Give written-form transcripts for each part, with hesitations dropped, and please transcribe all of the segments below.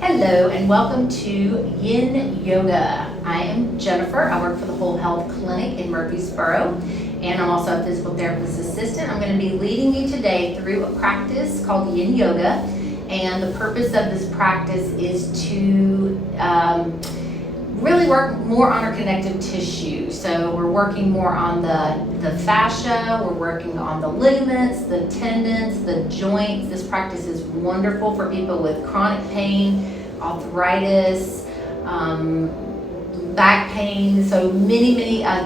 Hello and welcome to Yin Yoga. I am Jennifer. I work for the Whole Health Clinic in Murfreesboro, and I'm also a physical therapist assistant. I'm going to be leading you today through a practice called Yin Yoga, and the purpose of this practice is to really work more on our connective tissue. So we're working more on the fascia, we're working on the ligaments, the tendons, the joints. This practice is wonderful for people with chronic pain, arthritis, back pain, so many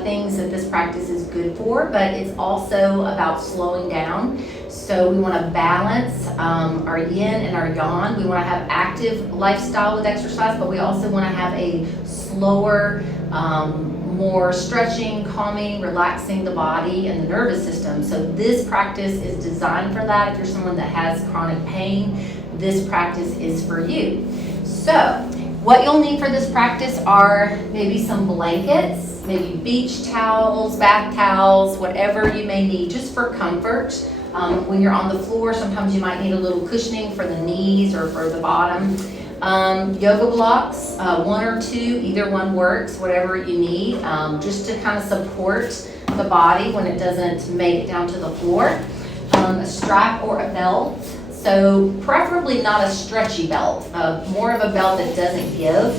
things that this practice is good for, but it's also about slowing down. So we want to balance our yin and our yang. We want to have active lifestyle with exercise, but we also want to have a slower, more stretching, calming, relaxing the body and the nervous system. So this practice is designed for that. If you're someone that has chronic pain, this practice is for you. So what you'll need for this practice are maybe some blankets, maybe beach towels, bath towels, whatever you may need, just for comfort. When you're on the floor, sometimes you might need a little cushioning for the knees or for the bottom. Yoga blocks, one or two, either one works, whatever you need, just to kind of support the body when it doesn't make it down to the floor. A strap or a belt. So preferably not a stretchy belt, more of a belt that doesn't give.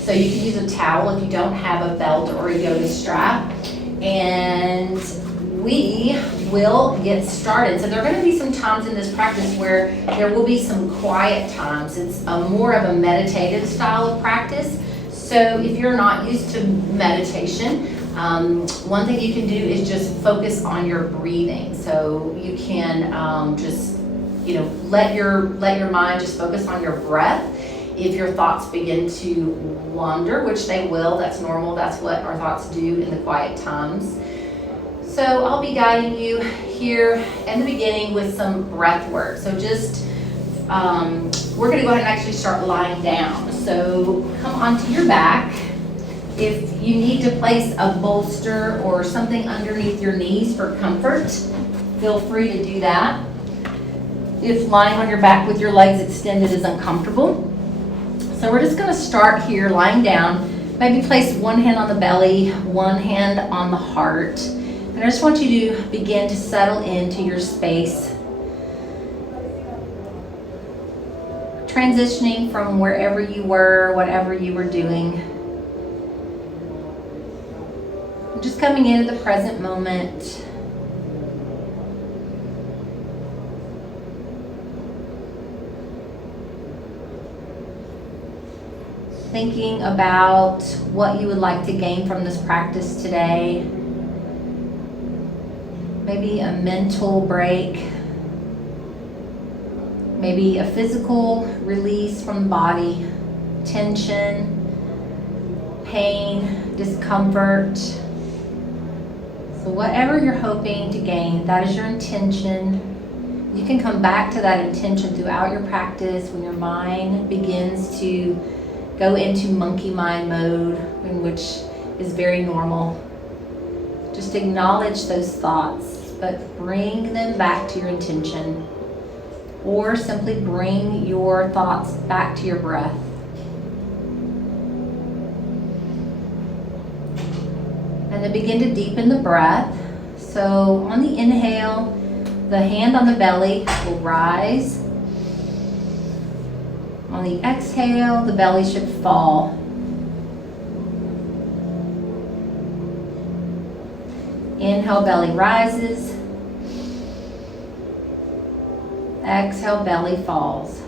So you can use a towel if you don't have a belt or a yoga strap. And we will get started. So there are going to be some times in this practice where there will be some quiet times. It's more of a meditative style of practice. So if you're not used to meditation, one thing you can do is just focus on your breathing. So you can just let your mind just focus on your breath. If your thoughts begin to wander, which they will, that's normal. That's what our thoughts do in the quiet times. So I'll be guiding you here in the beginning with some breath work. So just, we're gonna go ahead and actually start lying down. So come onto your back. If you need to place a bolster or something underneath your knees for comfort, feel free to do that. If lying on your back with your legs extended is uncomfortable. So we're just gonna start here lying down. Maybe place one hand on the belly, one hand on the heart. And I just want you to begin to settle into your space. Transitioning from wherever you were, whatever you were doing. Just coming into the present moment. Thinking about what you would like to gain from this practice today. Maybe a mental break. Maybe a physical release from the body. Tension, pain, discomfort. So whatever you're hoping to gain, that is your intention. You can come back to that intention throughout your practice when your mind begins to go into monkey mind mode, which is very normal. Just acknowledge those thoughts, but bring them back to your intention, or simply bring your thoughts back to your breath. And then begin to deepen the breath. So on the inhale, the hand on the belly will rise. On the exhale, the belly should fall. Inhale, belly rises. Exhale, belly falls.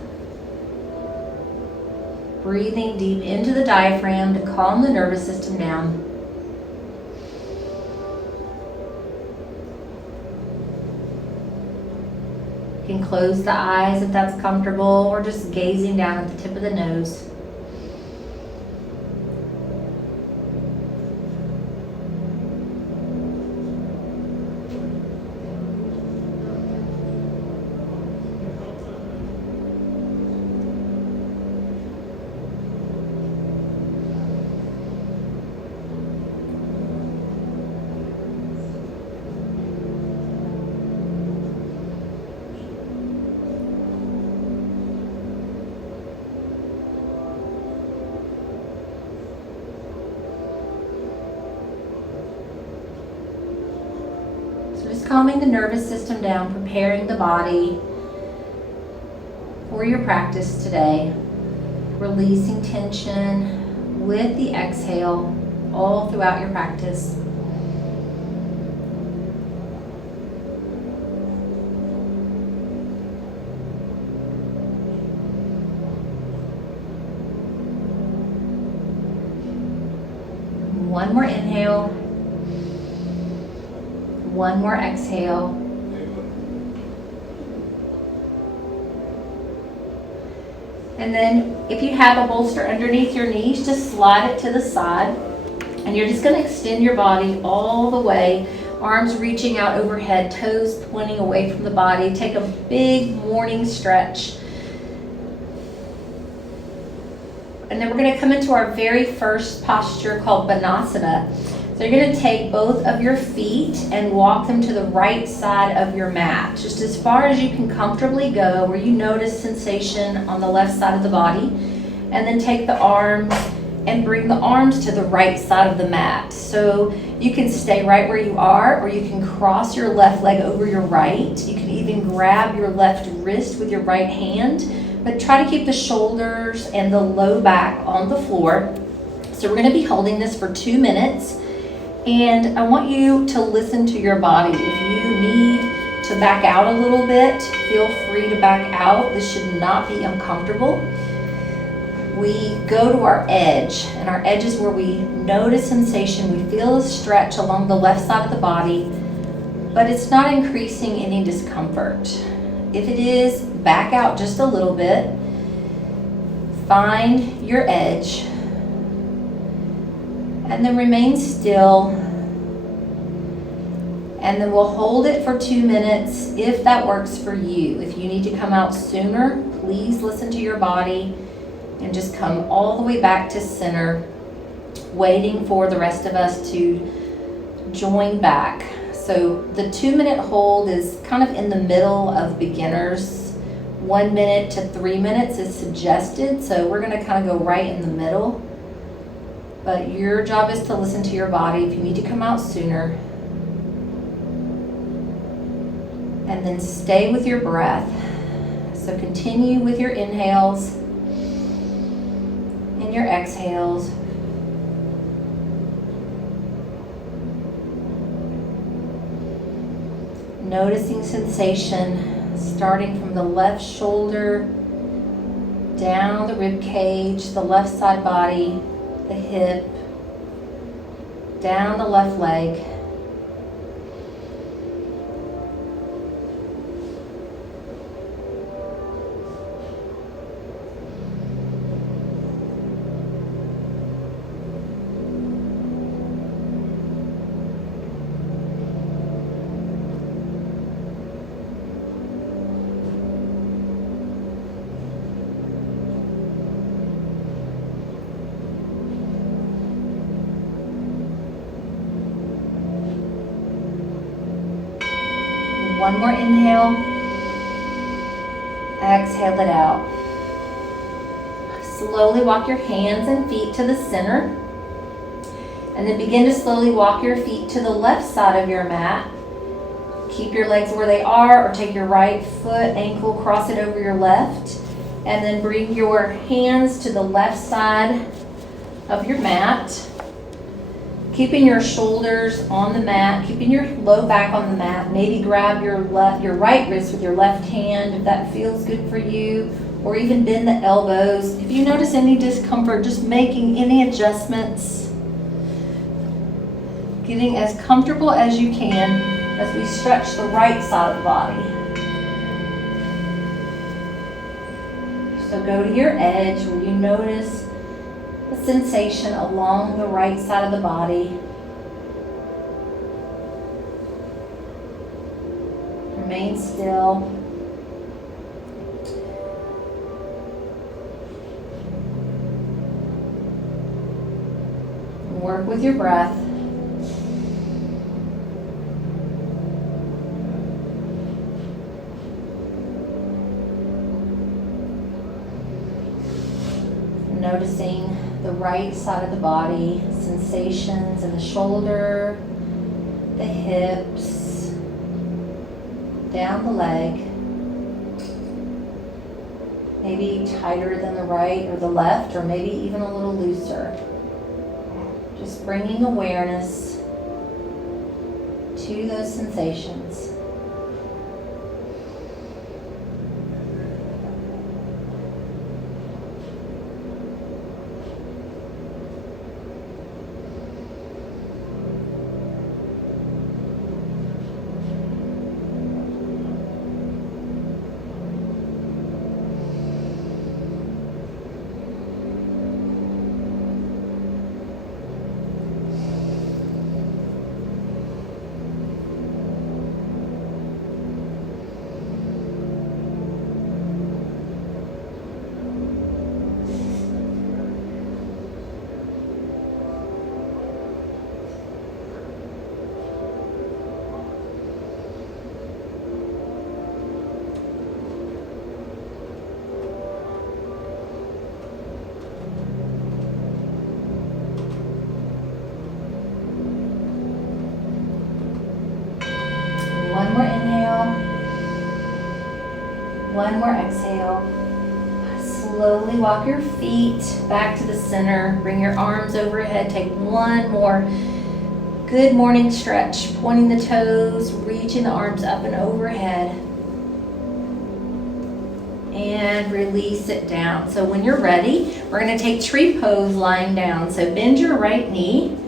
Breathing deep into the diaphragm to calm the nervous system down. You can close the eyes if that's comfortable, or just gazing down at the tip of the nose. Just calming the nervous system down, preparing the body for your practice today. Releasing tension with the exhale all throughout your practice. One more inhale. One more exhale. And then if you have a bolster underneath your knees, just slide it to the side. And you're just going to extend your body all the way, arms reaching out overhead, toes pointing away from the body. Take a big morning stretch. And then we're going to come into our very first posture called Banasana. So you're going to take both of your feet and walk them to the right side of your mat, just as far as you can comfortably go, where you notice sensation on the left side of the body. And then take the arms and bring the arms to the right side of the mat. So you can stay right where you are, or you can cross your left leg over your right. You can even grab your left wrist with your right hand, but try to keep the shoulders and the low back on the floor. So we're going to be holding this for 2 minutes. And I want you to listen to your body. If you need to back out a little bit, feel free to back out. This should not be uncomfortable. We go to our edge, and our edge is where we notice sensation. We feel a stretch along the left side of the body, but it's not increasing any discomfort. If it is, back out just a little bit. Find your edge. And then remain still. And then we'll hold it for 2 minutes if that works for you. If you need to come out sooner, please listen to your body and just come all the way back to center, waiting for the rest of us to join back. So the 2 minute hold is kind of in the middle of beginners. 1 minute to 3 minutes is suggested. So we're going to kind of go right in the middle. But your job is to listen to your body if you need to come out sooner. And then stay with your breath. So continue with your inhales and your exhales. Noticing sensation starting from the left shoulder, down the rib cage, the left side body, the hip, down the left leg. One more inhale. Exhale it out. Slowly walk your hands and feet to the center. And then begin to slowly walk your feet to the left side of your mat. Keep your legs where they are, or take your right foot, ankle, cross it over your left. And then bring your hands to the left side of your mat. Keeping your shoulders on the mat, keeping your low back on the mat. Maybe grab your right wrist with your left hand if that feels good for you, or even bend the elbows. If you notice any discomfort, just making any adjustments. Getting as comfortable as you can as we stretch the right side of the body. So go to your edge where you notice the sensation along the right side of the body. Remain still. Work with your breath. Noticing the right side of the body, sensations in the shoulder, the hips, down the leg. Maybe tighter than the right or the left, or maybe even a little looser. Just bringing awareness to those sensations. One more inhale. One more exhale. Slowly walk your feet back to the center. Bring your arms overhead. Take one more good morning stretch. Pointing the toes, reaching the arms up and overhead. And release it down. So when you're ready, we're going to take tree pose lying down. So bend your right knee.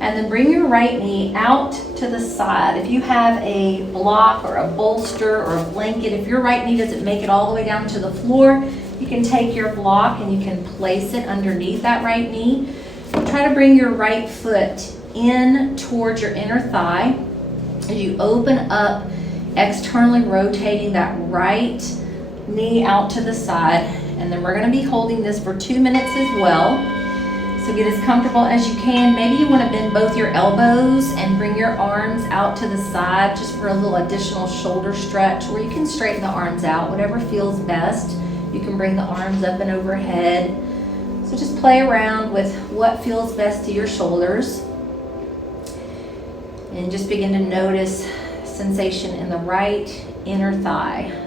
And then bring your right knee out to the side. If you have a block or a bolster or a blanket, if your right knee doesn't make it all the way down to the floor, you can take your block and you can place it underneath that right knee. Try to bring your right foot in towards your inner thigh as you open up, externally rotating that right knee out to the side. And then we're going to be holding this for 2 minutes as well. So get as comfortable as you can. Maybe you want to bend both your elbows and bring your arms out to the side just for a little additional shoulder stretch, or you can straighten the arms out, whatever feels best. You can bring the arms up and overhead. So just play around with what feels best to your shoulders. And just begin to notice sensation in the right inner thigh.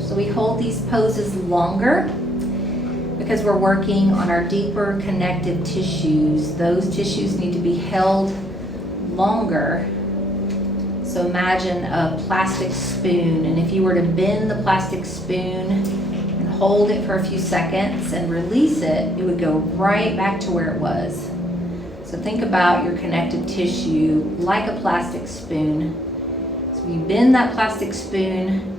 So we hold these poses longer because we're working on our deeper connective tissues. Those tissues need to be held longer. So imagine a plastic spoon, and if you were to bend the plastic spoon and hold it for a few seconds and release it, it would go right back to where it was. So think about your connective tissue like a plastic spoon. So you bend that plastic spoon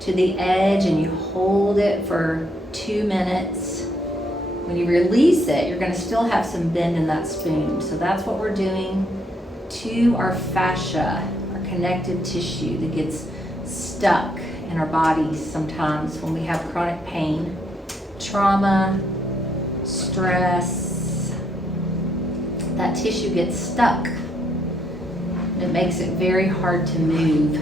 to the edge and you hold it for 2 minutes. When you release it, you're going to still have some bend in that spoon. So that's what we're doing to our fascia, our connective tissue that gets stuck in our bodies sometimes when we have chronic pain, trauma, stress. That tissue gets stuck and it makes it very hard to move.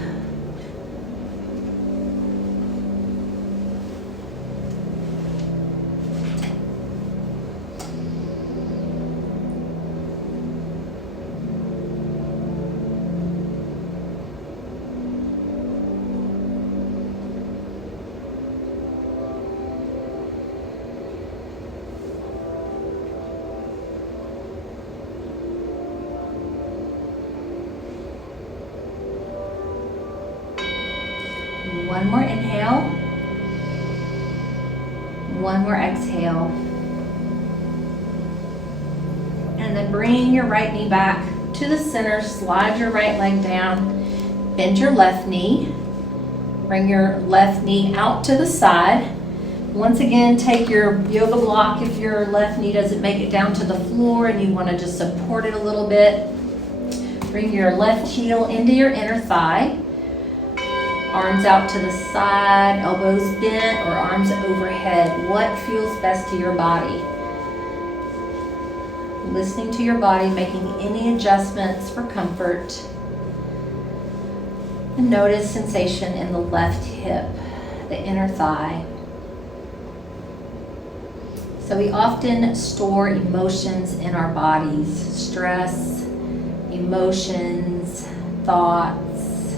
One more inhale, one more exhale. And then bring your right knee back to the center, slide your right leg down, bend your left knee, bring your left knee out to the side. Once again, take your yoga block if your left knee doesn't make it down to the floor and you want to just support it a little bit. Bring your left heel into your inner thigh. Arms out to the side, elbows bent, or arms overhead. What feels best to your body? Listening to your body, making any adjustments for comfort. And notice sensation in the left hip, the inner thigh. So we often store emotions in our bodies, stress, emotions, thoughts.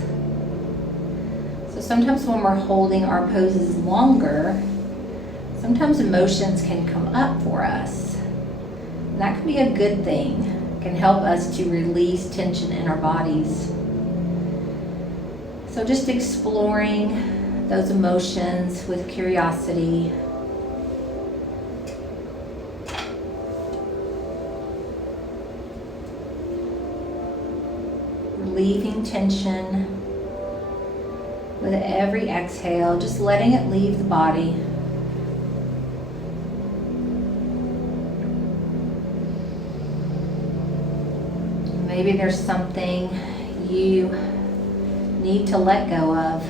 So sometimes when we're holding our poses longer, sometimes emotions can come up for us. And that can be a good thing. It can help us to release tension in our bodies. So just exploring those emotions with curiosity. Relieving tension with every exhale, just letting it leave the body. Maybe there's something you need to let go of.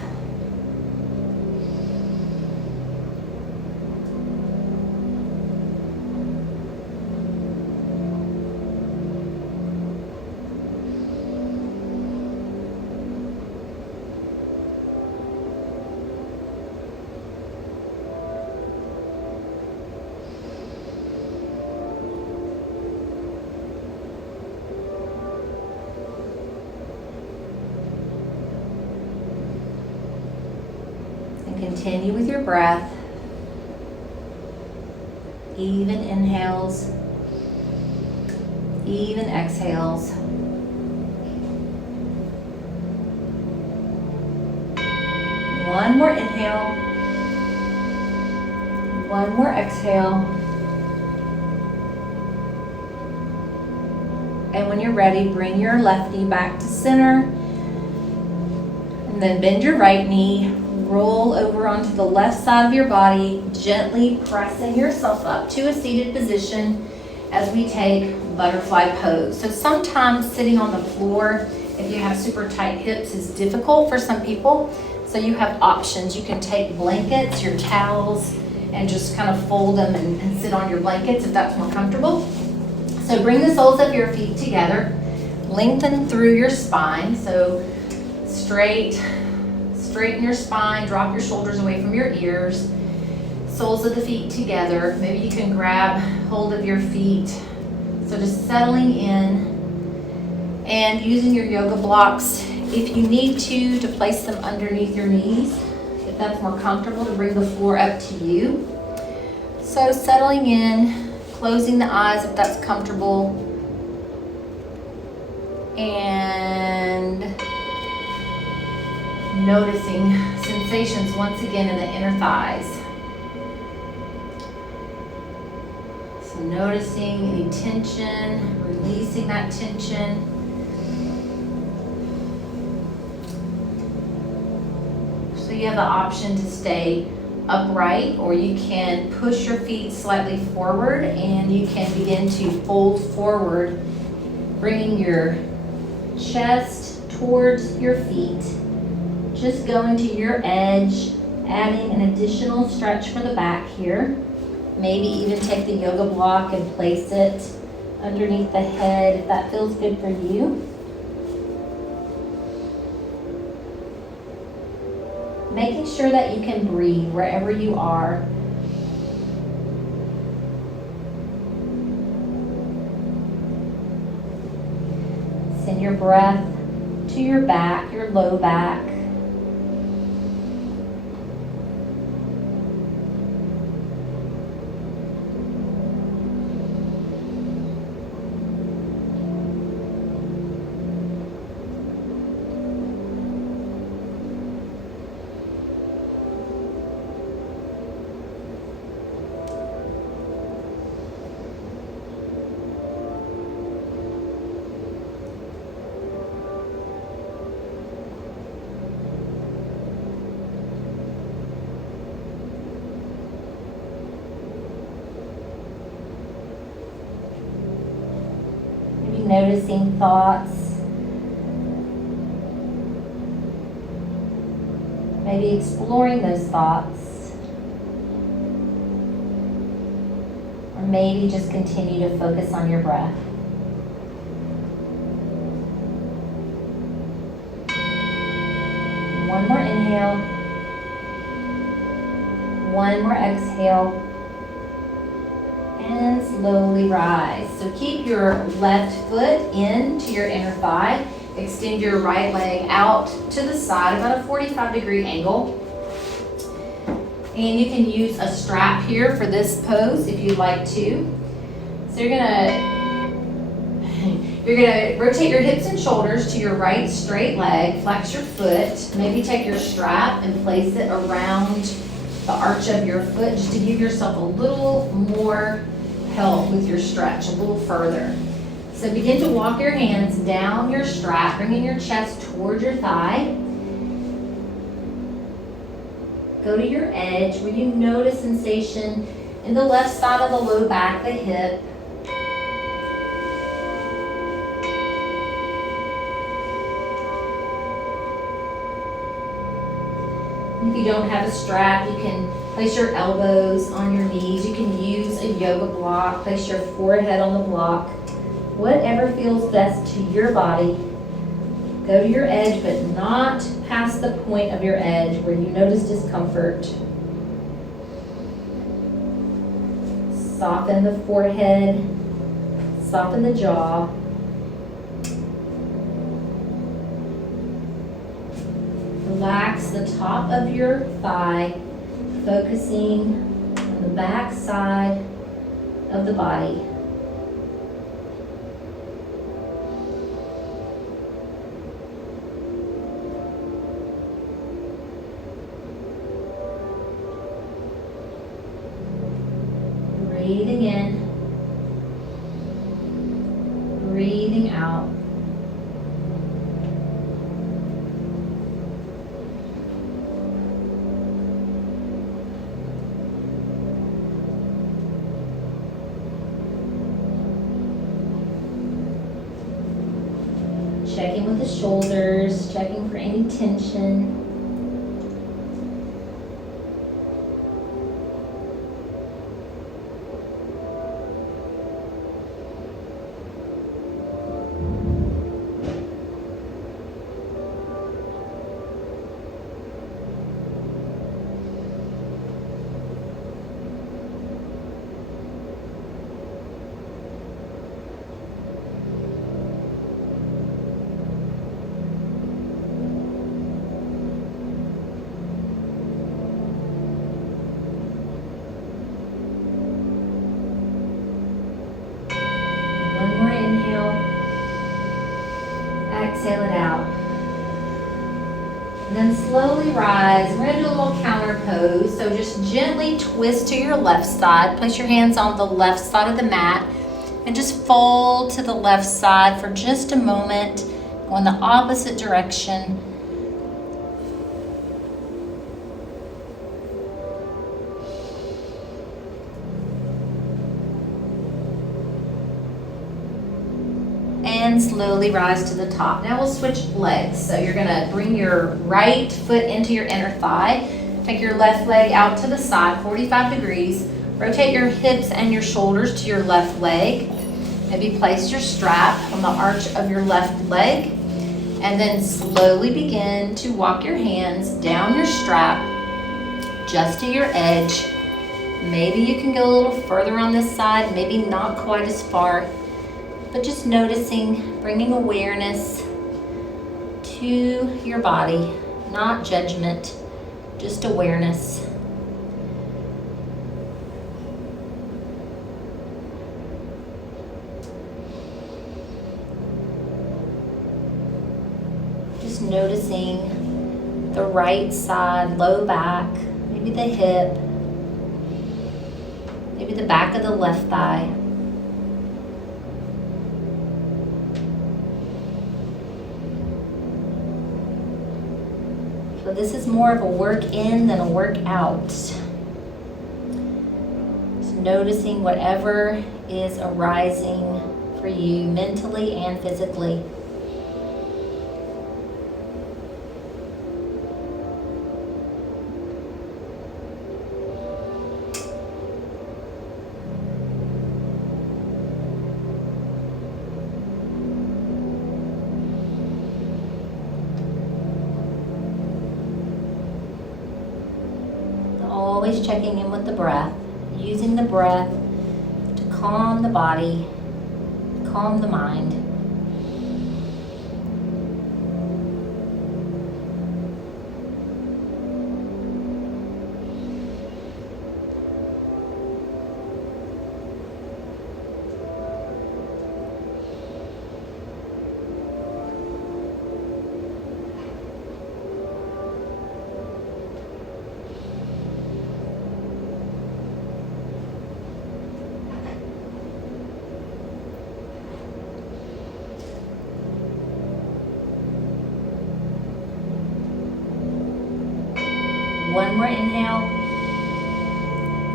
Continue with your breath. Even inhales, even exhales. One more inhale, one more exhale. And when you're ready, bring your left knee back to center. And then bend your right knee. Roll over onto the left side of your body, gently pressing yourself up to a seated position as we take butterfly pose. So sometimes sitting on the floor, if you have super tight hips, is difficult for some people. So you have options. You can take blankets, your towels, and just kind of fold them and sit on your blankets if that's more comfortable. So bring the soles of your feet together, lengthen through your spine. So straighten your spine, drop your shoulders away from your ears, soles of the feet together. Maybe you can grab hold of your feet. So just settling in and using your yoga blocks, if you need to place them underneath your knees, if that's more comfortable, to bring the floor up to you. So settling in, closing the eyes if that's comfortable, and noticing sensations once again in the inner thighs. So noticing any tension, releasing that tension. So you have the option to stay upright, or you can push your feet slightly forward and you can begin to fold forward, bringing your chest towards your feet. Just going to your edge, adding an additional stretch for the back here. Maybe even take the yoga block and place it underneath the head if that feels good for you. Making sure that you can breathe wherever you are. Send your breath to your back, your low back. Noticing thoughts, maybe exploring those thoughts, or maybe just continue to focus on your breath. One more inhale, one more exhale. slowly rise. So keep your left foot into your inner thigh. Extend your right leg out to the side, about a 45-degree angle. And you can use a strap here for this pose if you'd like to. So you're gonna rotate your hips and shoulders to your right straight leg, flex your foot, maybe take your strap and place it around the arch of your foot just to give yourself a little more help with your stretch, a little further. So begin to walk your hands down your strap, bringing your chest towards your thigh. Go to your edge where you notice sensation in the left side of the low back, the hip. If you don't have a strap, you can place your elbows on your knees. You can use a yoga block, place your forehead on the block. Whatever feels best to your body. Go to your edge, but not past the point of your edge where you notice discomfort. Soften the forehead, soften the jaw. Relax the top of your thigh, focusing on the back side of the body. Breathing in, breathing out. Checking with the shoulders, checking for any tension. Exhale it out. And then slowly rise. We're going to do a little counter pose. So just gently twist to your left side. Place your hands on the left side of the mat. And just fold to the left side for just a moment. Go in the opposite direction. And slowly rise to the top. Now we'll switch legs. So you're gonna bring your right foot into your inner thigh. Take your left leg out to the side, 45 degrees. Rotate your hips and your shoulders to your left leg. Maybe place your strap on the arch of your left leg. And then slowly begin to walk your hands down your strap just to your edge. Maybe you can go a little further on this side, maybe not quite as far. But just noticing, bringing awareness to your body, not judgment, just awareness. Just noticing the right side, low back, maybe the hip, maybe the back of the left thigh. So this is more of a work in than a work out. Just noticing whatever is arising for you mentally and physically. Always checking in with the breath, using the breath to calm the body, calm the mind. One more inhale,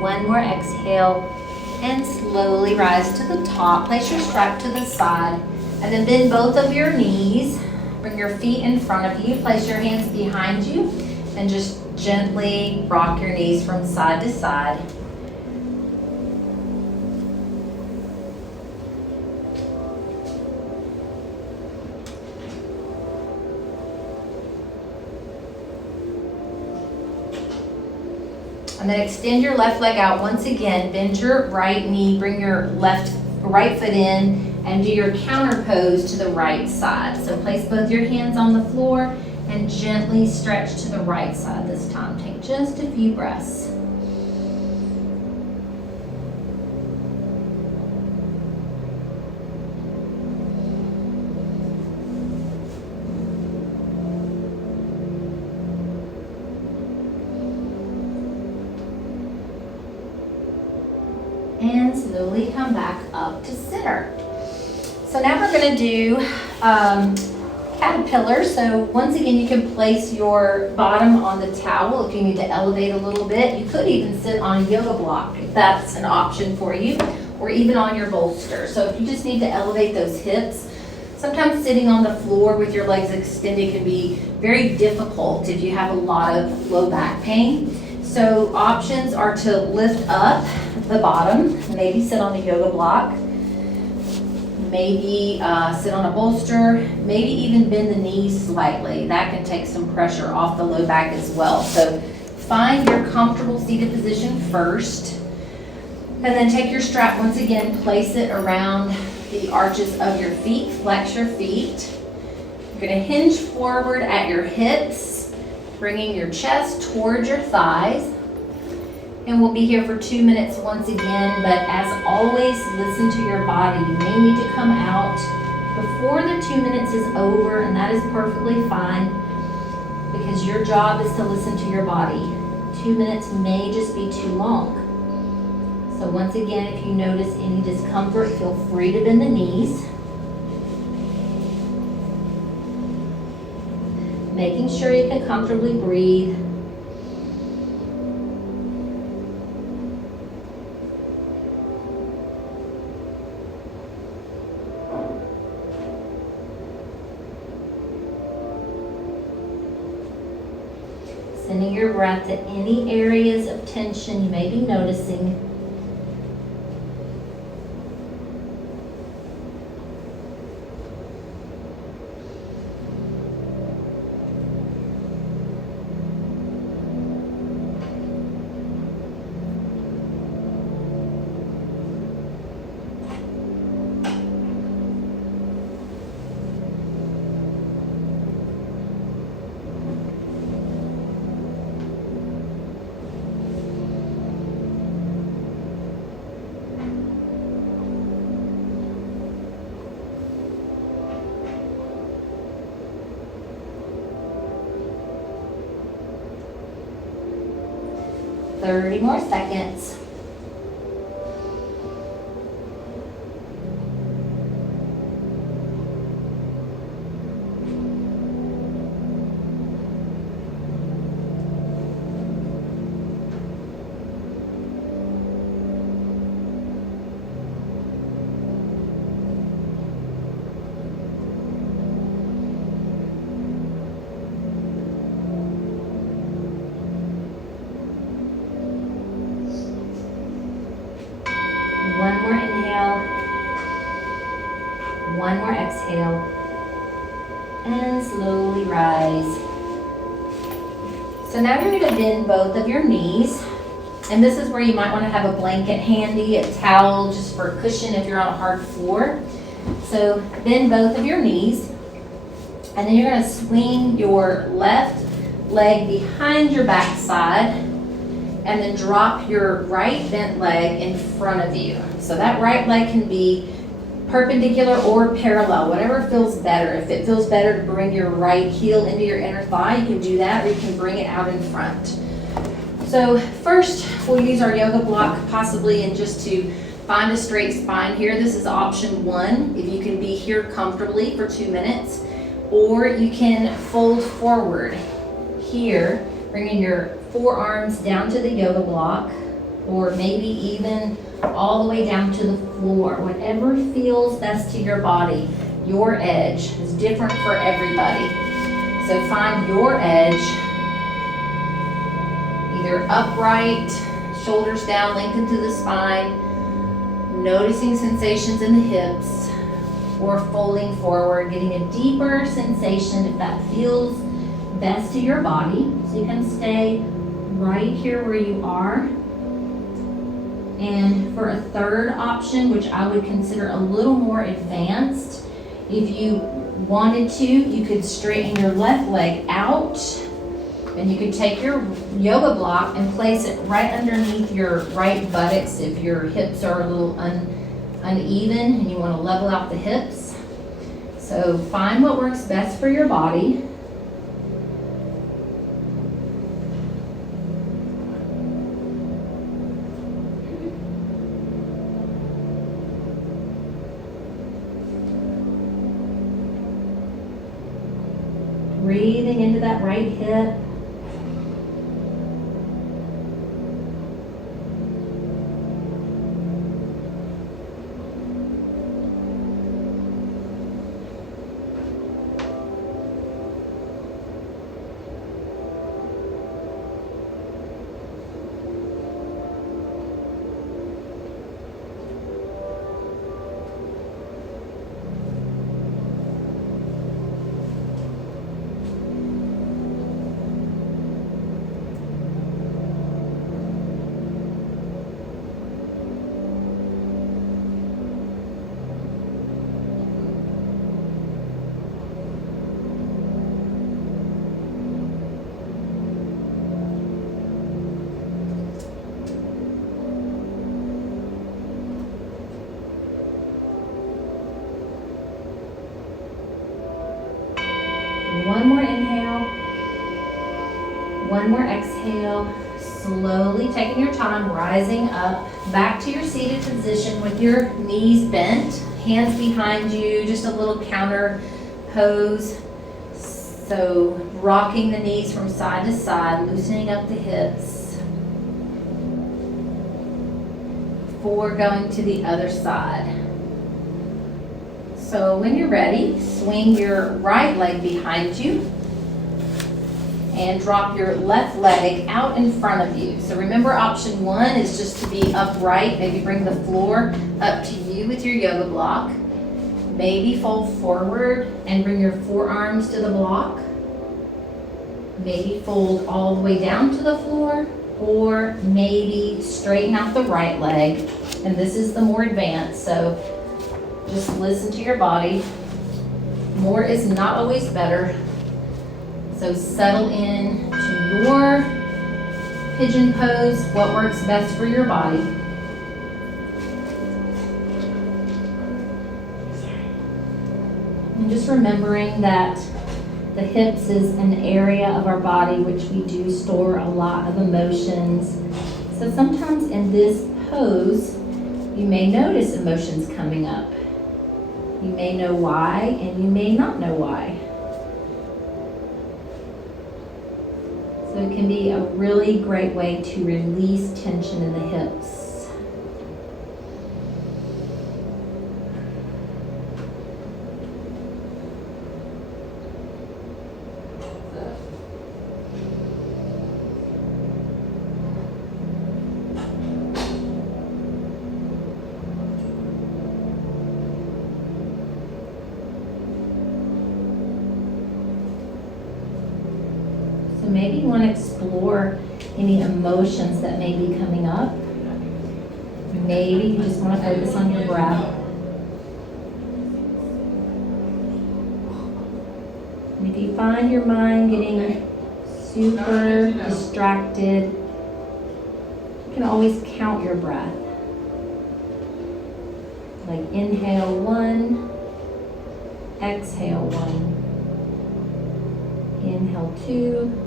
one more exhale, and slowly rise to the top. Place your strap to the side, and then bend both of your knees. Bring your feet in front of you. Place your hands behind you, and just gently rock your knees from side to side. And then extend your left leg out once again. Bend your right knee, bring your right foot in, and do your counter pose to the right side. So place both your hands on the floor and gently stretch to the right side this time. Take just a few breaths. And slowly come back up to center. So now we're going to do caterpillar. So once again, you can place your bottom on the towel if you need to elevate a little bit. You could even sit on a yoga block if that's an option for you, or even on your bolster. So if you just need to elevate those hips, sometimes sitting on the floor with your legs extended can be very difficult if you have a lot of low back pain. So options are to lift up the bottom, maybe sit on a yoga block, maybe sit on a bolster, maybe even bend the knees slightly. That can take some pressure off the low back as well. So find your comfortable seated position first, and then take your strap once again, place it around the arches of your feet, flex your feet. You're going to hinge forward at your hips, bringing your chest towards your thighs. And we'll be here for 2 minutes once again, but as always, listen to your body. You may need to come out before the 2 minutes is over, and that is perfectly fine, because your job is to listen to your body. 2 minutes may just be too long. So once again, if you notice any discomfort, feel free to bend the knees. Making sure you can comfortably breathe. Sending your breath to any areas of tension you may be noticing. Thirty more seconds. One more inhale, one more exhale, and slowly rise. So now you're going to bend both of your knees, And this is where you might want to have a blanket handy, a towel just for a cushion if you're on a hard floor. So bend both of your knees, and then you're going to swing your left leg behind your backside, and then drop your right bent leg in front of you. So that right leg can be perpendicular or parallel, whatever feels better. If it feels better to bring your right heel into your inner thigh, you can do that, or you can bring it out in front. So first, we'll use our yoga block possibly and just to find a straight spine here. This is option 1, if you can be here comfortably for 2 minutes, or you can fold forward here, bringing your forearms down to the yoga block, or maybe even all the way down to the floor. Whatever feels best to your body. Your edge is different for everybody. So find your edge, either upright, shoulders down, lengthen through the spine, noticing sensations in the hips, or folding forward, getting a deeper sensation if that feels best to your body. So you can stay right here where you are. And for a third option, which I would consider a little more advanced, if you wanted to, you could straighten your left leg out, and you could take your yoga block and place it right underneath your right buttocks if your hips are a little uneven and you want to level out the hips. So find what works best for your body. Breathing into that right hip. One more inhale, one more exhale, slowly taking your time, rising up, back to your seated position with your knees bent, hands behind you, just a little counter pose. So rocking the knees from side to side, loosening up the hips. 4, going to the other side. So when you're ready, swing your right leg behind you and drop your left leg out in front of you. So remember, option 1 is just to be upright. Maybe bring the floor up to you with your yoga block. Maybe fold forward and bring your forearms to the block. Maybe fold all the way down to the floor, or maybe straighten out the right leg. And this is the more advanced, so just listen to your body. More is not always better. So settle in to your pigeon pose, what works best for your body. And just remembering that the hips is an area of our body which we do store a lot of emotions. So sometimes in this pose, you may notice emotions coming up. You may know why, and you may not know why. So it can be a really great way to release tension in the hips. So So maybe you want to explore any emotions that may be coming up. Maybe you just want to focus on your breath. And if you find your mind getting super distracted, you can always count your breath. Like inhale 1, exhale 1, inhale 2,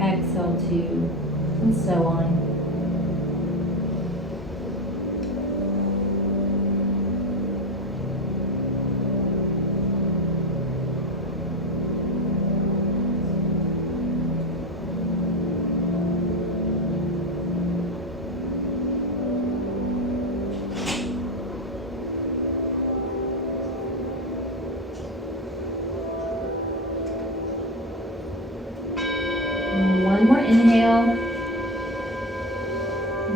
exhale 2, and so on. One more inhale,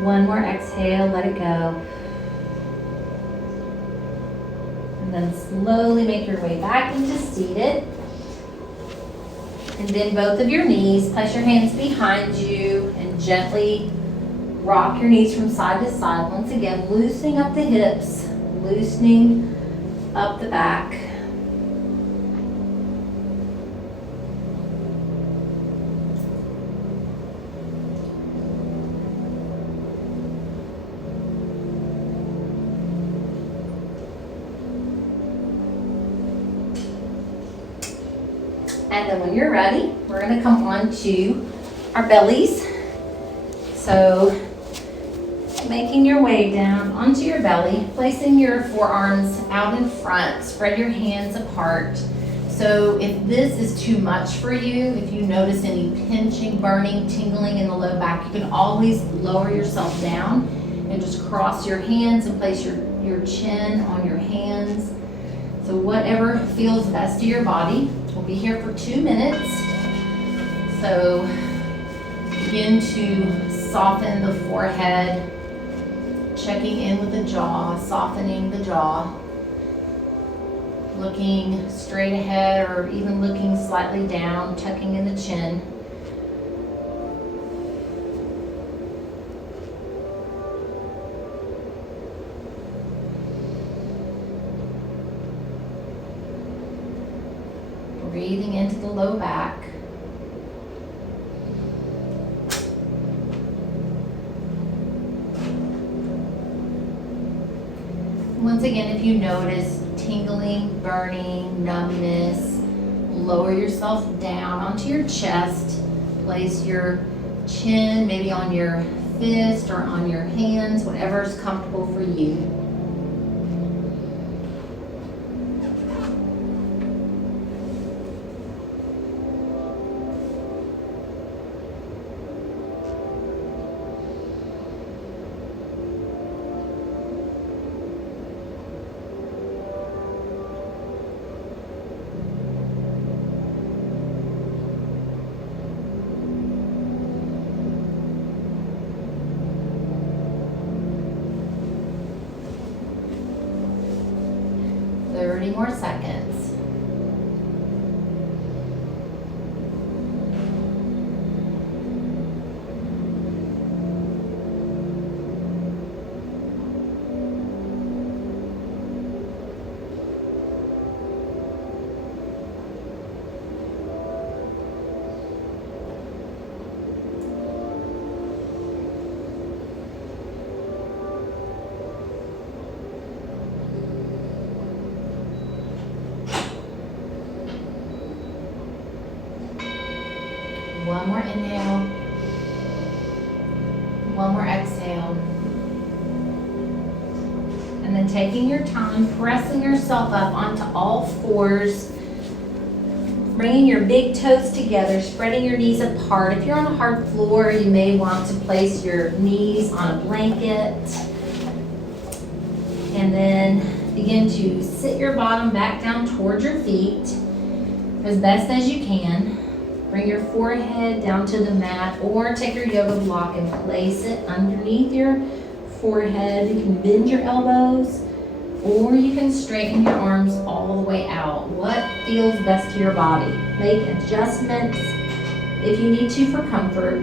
one more exhale, let it go. And then slowly make your way back into seated. And bend both of your knees, place your hands behind you, and gently rock your knees from side to side. Once again, loosening up the hips, loosening up the back. And then when you're ready, we're going to come on to our bellies. So making your way down onto your belly, placing your forearms out in front, spread your hands apart. So if this is too much for you, if you notice any pinching, burning, tingling in the low back, you can always lower yourself down and just cross your hands and place your chin on your hands. So whatever feels best to your body. We'll be here for 2 minutes. So begin to soften the forehead, checking in with the jaw, softening the jaw, looking straight ahead or even looking slightly down, tucking in the chin. Breathing into the low back. Once again, if you notice tingling, burning, numbness, lower yourself down onto your chest. Place your chin maybe on your fist or on your hands, whatever is comfortable for you. More seconds. One more inhale, one more exhale. And then taking your time, pressing yourself up onto all fours, bringing your big toes together, spreading your knees apart. If you're on a hard floor, you may want to place your knees on a blanket. And then begin to sit your bottom back down towards your feet as best as you can. Bring your forehead down to the mat or take your yoga block and place it underneath your forehead. You can bend your elbows, Or you can straighten your arms all the way out. What feels best to your body? Make adjustments if you need to for comfort.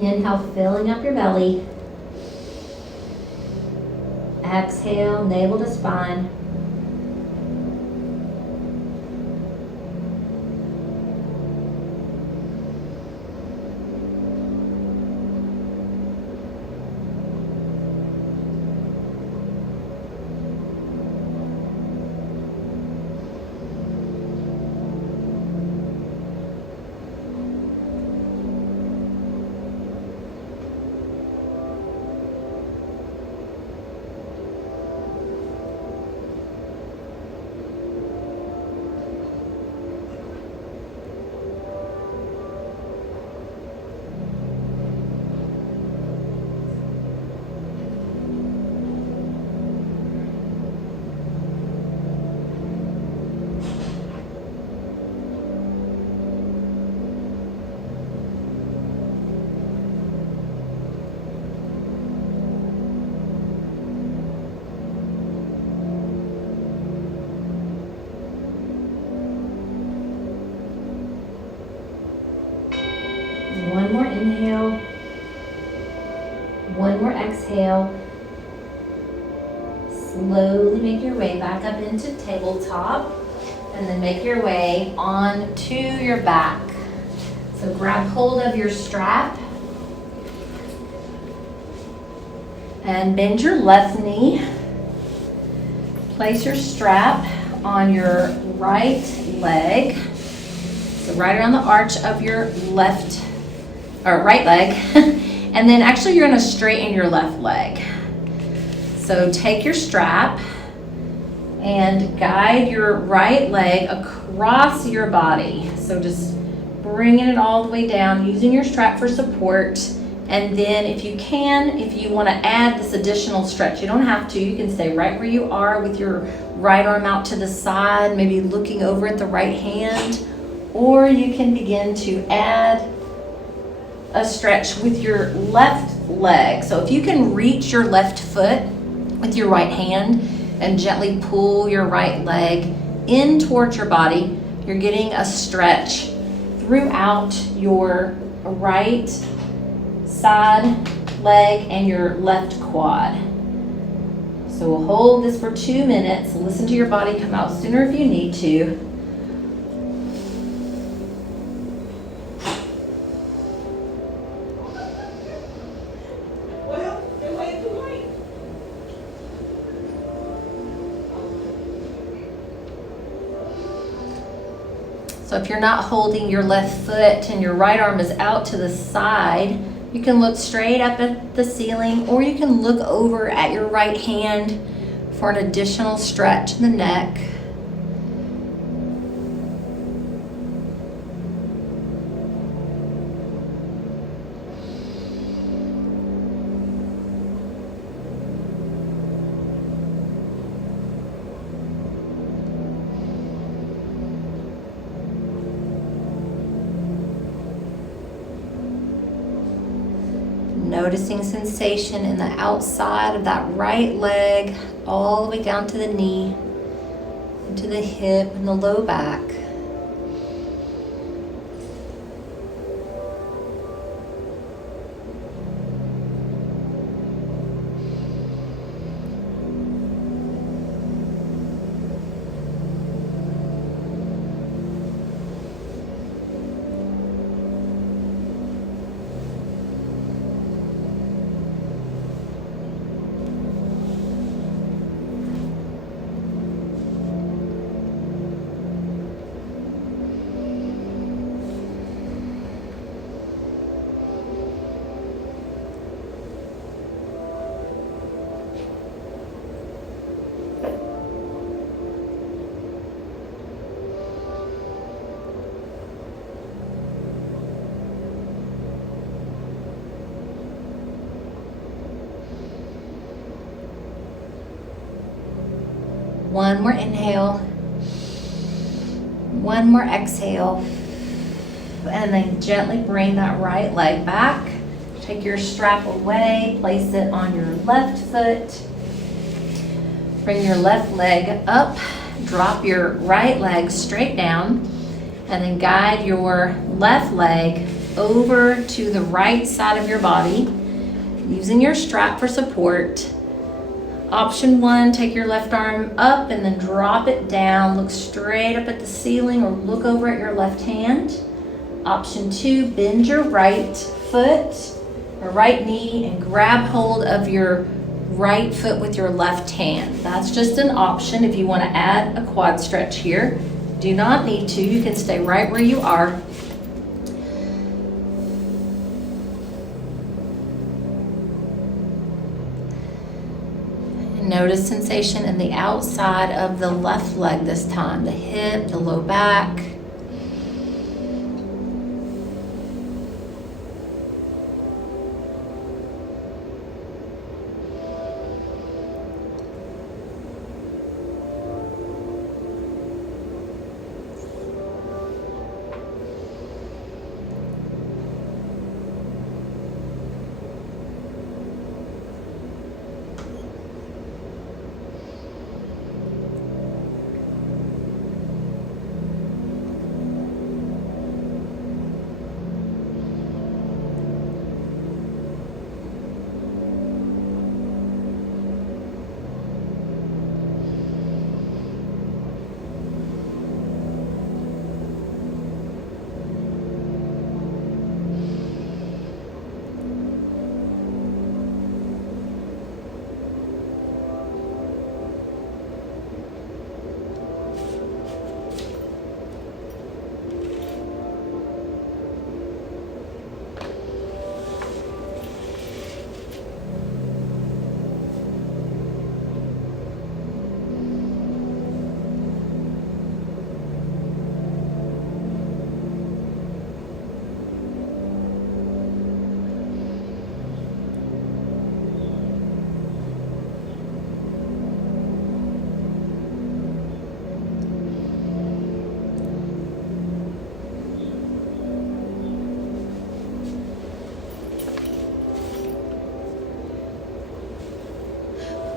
Inhale, filling up your belly. Exhale, navel to spine. One more inhale. One more exhale. Slowly make your way back up into tabletop and then make your way on to your back. So grab hold of your strap and bend your left knee. Place your strap on your right leg. So right around the arch of your right leg. And then actually you're gonna straighten your left leg. So take your strap and guide your right leg across your body. So just bringing it all the way down, using your strap for support. And then if you want to add this additional stretch, you don't have to. You can stay right where you are with your right arm out to the side, maybe looking over at the right hand. Or you can begin to add a stretch with your left leg. So if you can reach your left foot with your right hand and gently pull your right leg in towards your body, you're getting a stretch throughout your right side leg and your left quad. So we'll hold this for 2 minutes. Listen to your body, come out sooner if you need to. So if you're not holding your left foot and your right arm is out to the side, you can look straight up at the ceiling, or you can look over at your right hand for an additional stretch in the neck. Noticing sensation in the outside of that right leg, all the way down to the knee, into the hip and the low back. One more inhale. One more exhale. And then gently bring that right leg back. Take your strap away, place it on your left foot. Bring your left leg up, drop your right leg straight down, and then guide your left leg over to the right side of your body, using your strap for support. Option 1, take your left arm up and then drop it down. Look straight up at the ceiling or look over at your left hand. Option 2, bend your right foot or right knee and grab hold of your right foot with your left hand. That's just an option if you want to add a quad stretch here. Do not need to. You can stay right where you are. Notice sensation in the outside of the left leg this time, the hip, the low back.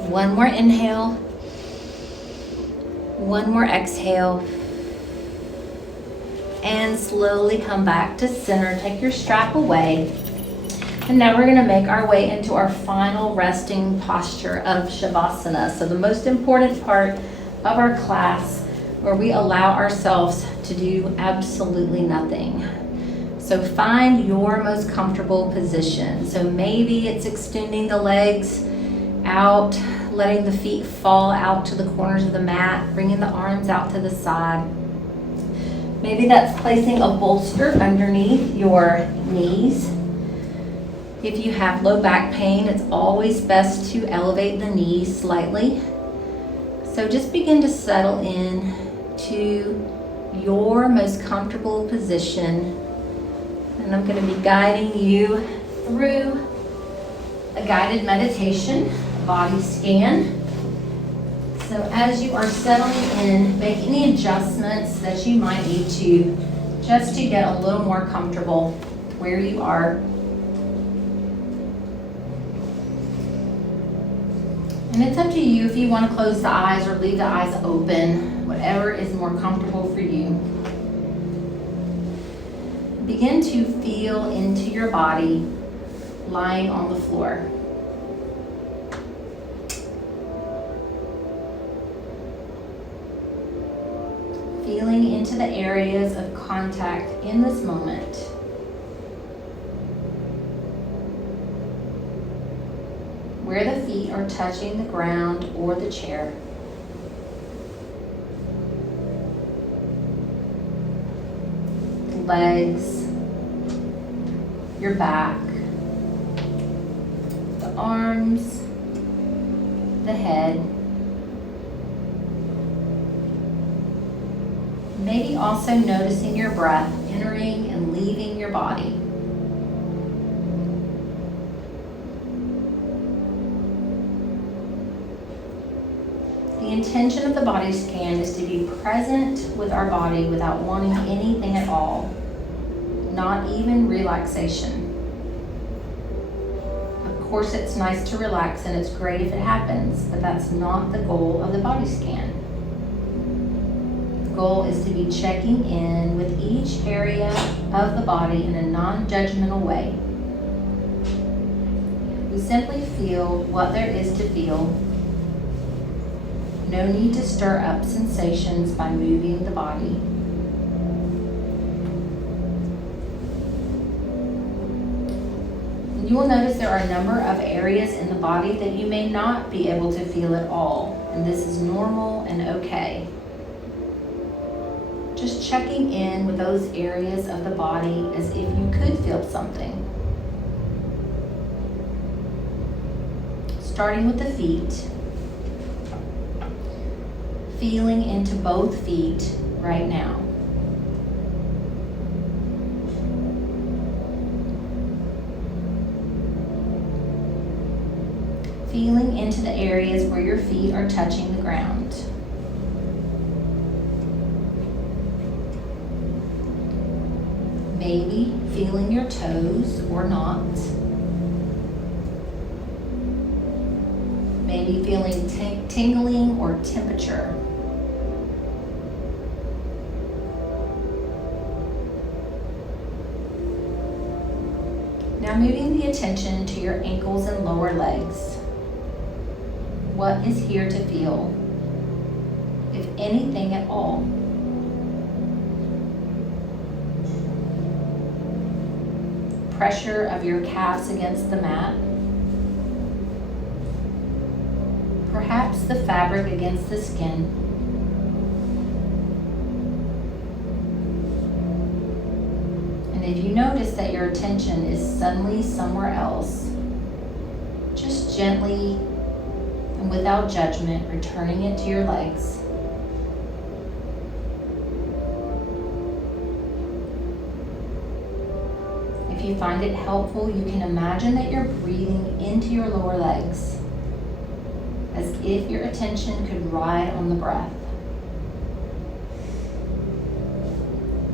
One more inhale. One more exhale. And slowly come back to center. Take your strap away. And now we're going to make our way into our final resting posture of Shavasana. So the most important part of our class where we allow ourselves to do absolutely nothing. So find your most comfortable position. So maybe it's extending the legs out, letting the feet fall out to the corners of the mat, bringing the arms out to the side. Maybe that's placing a bolster underneath your knees. If you have low back pain, it's always best to elevate the knees slightly. So just begin to settle in to your most comfortable position. And I'm going to be guiding you through a guided meditation, body scan. So as you are settling in, make any adjustments that you might need to, just to get a little more comfortable where you are. And it's up to you if you want to close the eyes or leave the eyes open, whatever is more comfortable for you. Begin to feel into your body lying on the floor. Feeling into the areas of contact in this moment. Where the feet are touching the ground or the chair. Legs, your back, the arms, the head. Maybe also noticing your breath entering and leaving your body. The intention of the body scan is to be present with our body without wanting anything at all, not even relaxation. Of course, it's nice to relax and it's great if it happens, but that's not the goal of the body scan. The goal is to be checking in with each area of the body in a non-judgmental way. We simply feel what there is to feel. No need to stir up sensations by moving the body. You will notice there are a number of areas in the body that you may not be able to feel at all, and this is normal and okay. Just checking in with those areas of the body as if you could feel something. Starting with the feet. Feeling into both feet right now. Feeling into the areas where your feet are touching the ground. Maybe feeling your toes or not. Maybe feeling tingling or temperature. Now moving the attention to your ankles and lower legs. What is here to feel, if anything at all? Pressure of your calves against the mat. Perhaps the fabric against the skin. And if you notice that your attention is suddenly somewhere else, just gently and without judgment, returning it to your legs. If you find it helpful, you can imagine that you're breathing into your lower legs, as if your attention could ride on the breath.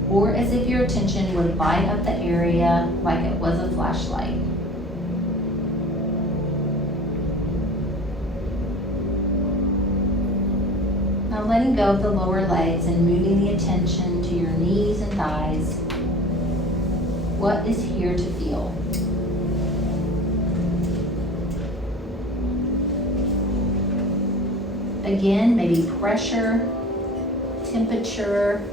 Or as if your attention would light up the area like it was a flashlight. Now letting go of the lower legs and moving the attention to your knees and thighs. What is here to feel? Again, maybe pressure, temperature,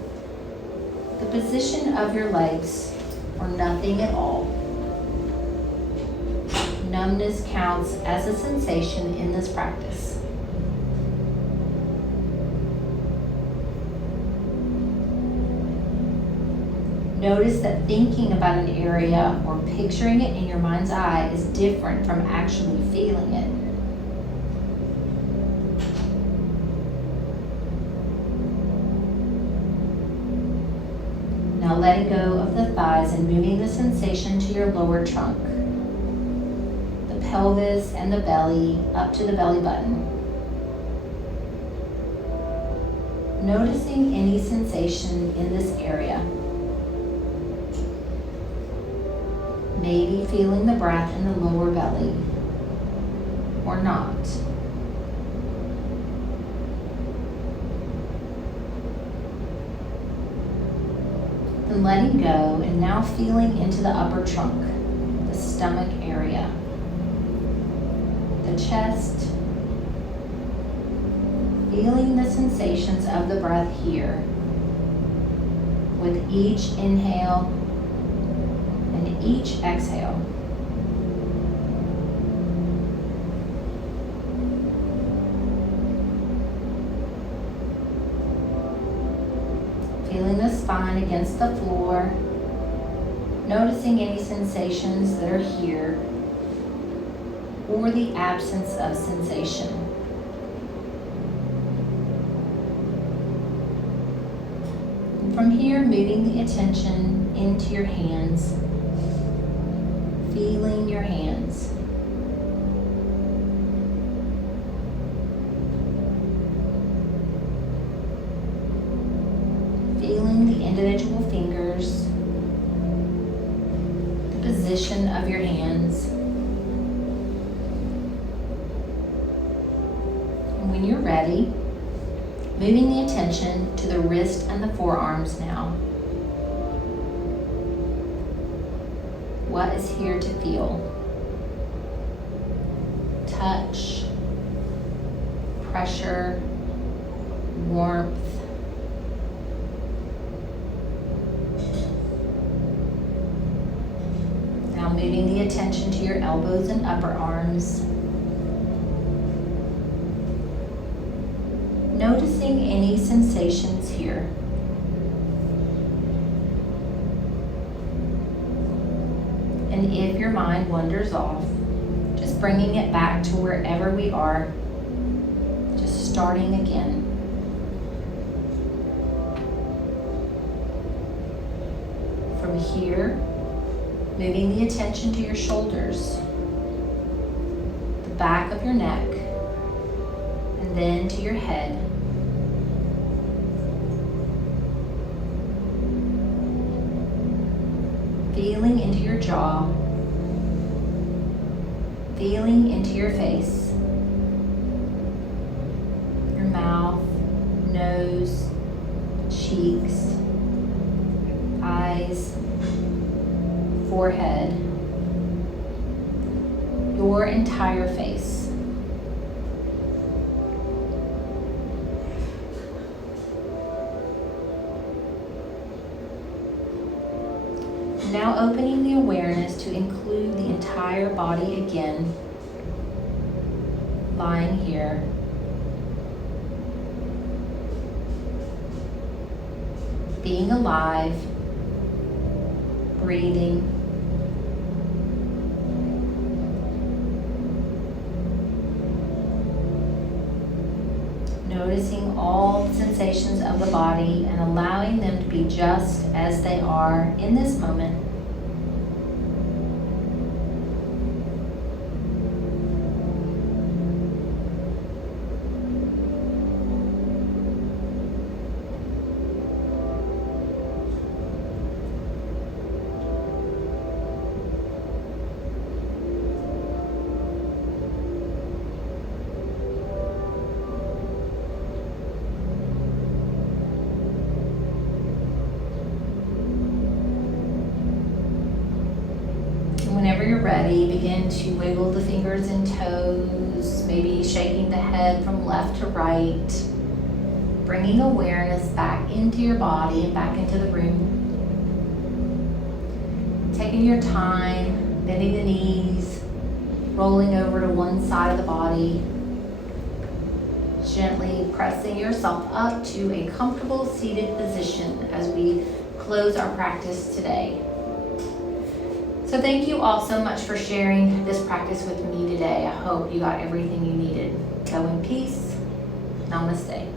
the position of your legs, or nothing at all. Numbness counts as a sensation in this practice. Notice that thinking about an area or picturing it in your mind's eye is different from actually feeling it. Now letting go of the thighs and moving the sensation to your lower trunk, the pelvis and the belly up to the belly button. Noticing any sensation in this area. Maybe feeling the breath in the lower belly, or not. Then letting go and now feeling into the upper trunk, the stomach area, the chest, feeling the sensations of the breath here with each inhale and each exhale. Feeling the spine against the floor, noticing any sensations that are here or the absence of sensation. And from here, moving the attention into your hands, feeling your hands. position of your hands. And when you're ready, moving the attention to the wrist and the forearms now. What is here to feel? Touch, pressure, warmth. Now moving the attention to your elbows and upper arms. Noticing any sensations here. And if your mind wanders off, just bringing it back to wherever we are, just starting again. From here, moving the attention to your shoulders, the back of your neck, and then to your head. Feeling into your jaw, feeling into your face, your mouth, nose, cheeks, eyes, forehead, your entire face. Now opening the awareness to include the entire body again, lying here. Being alive, breathing. Noticing all the sensations of the body and allowing them to be just as they are in this moment. Whenever you're ready, begin to wiggle the fingers and toes, maybe shaking the head from left to right, bringing awareness back into your body and back into the room. Taking your time, bending the knees, rolling over to one side of the body, gently pressing yourself up to a comfortable seated position as we close our practice today. So thank you all so much for sharing this practice with me today. I hope you got everything you needed. Go in peace. Namaste.